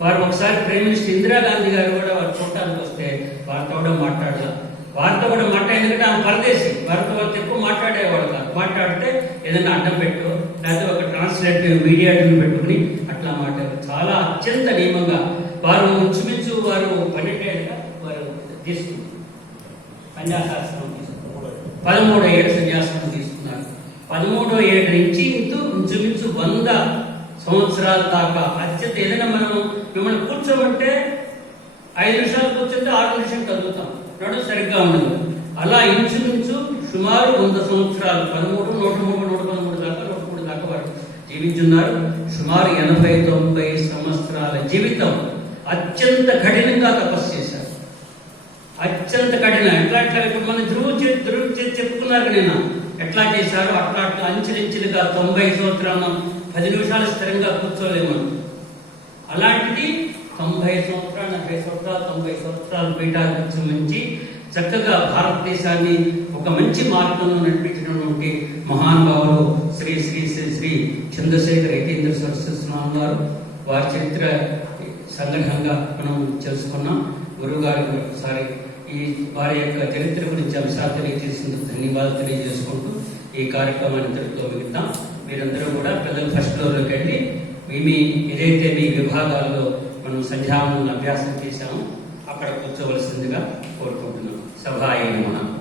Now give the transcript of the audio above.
వారు ఒకసారి prime minister Indira Gandhi గారు కూడా వారు చూడటానికి వస్తే వారితో కూడా మాట్లాడదాం. వారితో కూడా మాట్లాడే ఎందుకంటే ఆమె పరదేశి. వారితో వారితో ఎక్కువ మాట్లాడేవాడు కాదు. మాట్లాడితే ఏదైనా అడ్డం పెట్టు లేకపోతే ఒక ట్రాన్స్లేటివ్ మీడియా పెట్టుకుని అట్లా మాట్లాడారు చాలా అత్యంత నియమంగా వారు ఇంచుమించు వారు పన్నెండేళ్ళ వారు తీసుకున్నారు. సన్యాసాశ్రమం తీసుకున్నారు. పదమూడో ఏడు సన్యాసం తీసుకున్నారు. పదమూడో ఏడు నుంచి ఇంటూ ఇంచుమించు వంద సంవత్సరాల దాకా. అత్యంత ఏదైనా మనం మిమ్మల్ని కూర్చోమంటే ఐదు నిమిషాలు కూర్చుంటే ఆరు నిమిషం కదులుతాం నడు సరిగ్గా ఉండదు. అలా ఇంచుమించు సుమారు వంద సంవత్సరాలు పదమూడు నూట మూడు నూట పదమూడు దాకా నూట మూడు దాకా వారు జీవించున్నారు. సుమారు ఎనభై తొంభై సంవత్సరాల జీవితం అత్యంత కఠినంగా తపస్సు చేశారు. అత్యంత కఠిన. ఎట్లా ఎట్లా ఇప్పుడు మన ధ్రువు చే- చెప్పుకున్నారు నేను. ఎట్లా చేశారో అట్లా అట్లా అంచెలించెలుగా తొంభై సంవత్సరాలు పది నిమిషాలు స్థిరంగా కూర్చోలేము. అలాంటిది తొంభై సంవత్సరాలు నలభై సంవత్సరాలు తొంభై సంవత్సరాలు పీఠాధిపత్యం నుంచి చక్కగా భారతదేశాన్ని ఒక మంచి మార్గంలో నడిపించినటువంటి మహానుభావులు శ్రీ శ్రీ శ్రీ శ్రీ చంద్రశేఖర్ యతీంద్ర సరస్వతి స్వామి గారు. వారి చరిత్ర సంగ్రహంగా మనం తెలుసుకున్నాం. గురువు గారికి ఒకసారి ఈ వారి యొక్క చరిత్ర గురించి అంశాలు తెలియజేసినందుకు ధన్యవాదాలు తెలియజేసుకుంటూ ఈ కార్యక్రమాన్ని ఇంతటితో మిగుతాం మీరందరూ కూడా ప్రజలు ఫస్ట్ ఫ్లోర్లోకి వెళ్ళి మీ మీ ఏదైతే మీ విభాగాల్లో మనం సంధ్యావనం అభ్యాసం చేశామో అక్కడ కూర్చోవలసిందిగా కోరుకుంటున్నాం. సభాయ నమః.